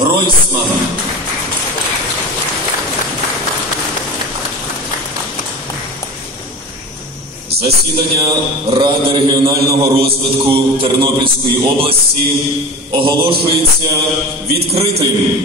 Ройсман. Засідання Ради регіонального розвитку Тернопільської області оголошується відкритим.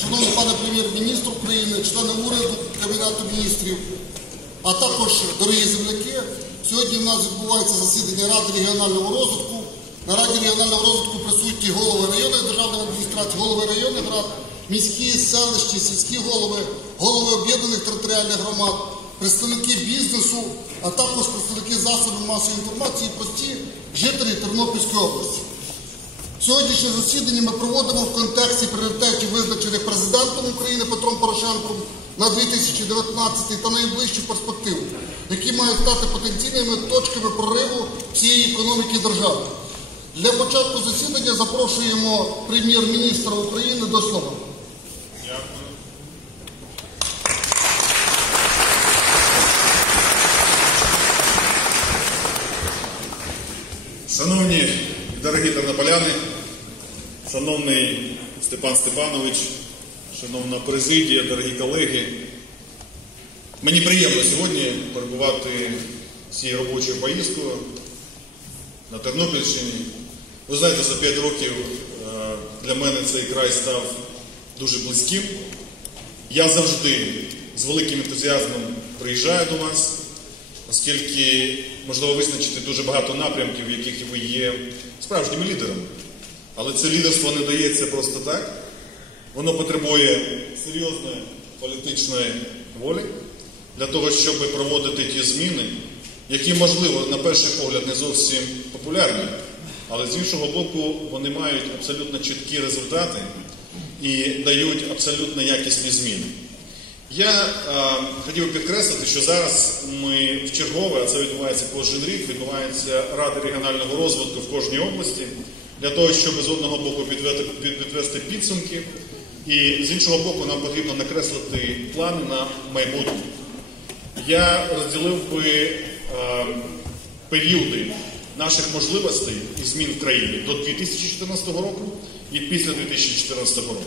Шановний пане прем'єр-міністр України, члени уряду Кабінету міністрів, а також дорогі земляки, сьогодні в нас відбувається засідання Ради регіонального розвитку. На Раді регіонального розвитку присутні голови районних державних адміністрацій, голови районних рад, міські, селищні, сільські голови, голови об'єднаних територіальних громад, представники бізнесу, а також представники засобів масової інформації, і прості жителі Тернопільської області. Сьогоднішнє засідання ми проводимо в контексті пріоритетів, визначених президентом України Петром Порошенком на 2019 та найближчу перспективу, які мають стати потенційними точками прориву всієї економіки держави. Для початку засідання запрошуємо прем'єр-міністра України до слова. Шановні дорогі тернополяни, шановний Степан Степанович, шановна президія, дорогі колеги, мені приємно сьогодні перебувати цією робочою поїздкою на Тернопільщині. Ви знаєте, за 5 років е, для мене цей край став дуже близьким. Я завжди з великим ентузіазмом приїжджаю до вас, оскільки можливо визначити дуже багато напрямків, в яких ви є справжніми лідерами. Але це лідерство не дається просто так. Воно потребує серйозної політичної волі для того, щоб проводити ті зміни, які, можливо, на перший погляд не зовсім популярні, але з іншого боку, вони мають абсолютно чіткі результати і дають абсолютно якісні зміни. Я е, хотів би підкреслити, що зараз ми в чергове, а це відбувається кожен рік, відбувається Рада регіонального розвитку в кожній області, для того, щоб з одного боку підвести, під- підвести підсумки, і з іншого боку, нам потрібно накреслити плани на майбутнє. Я розділив би е, періоди наших можливостей і змін в країні до 2014 року і після 2014 року.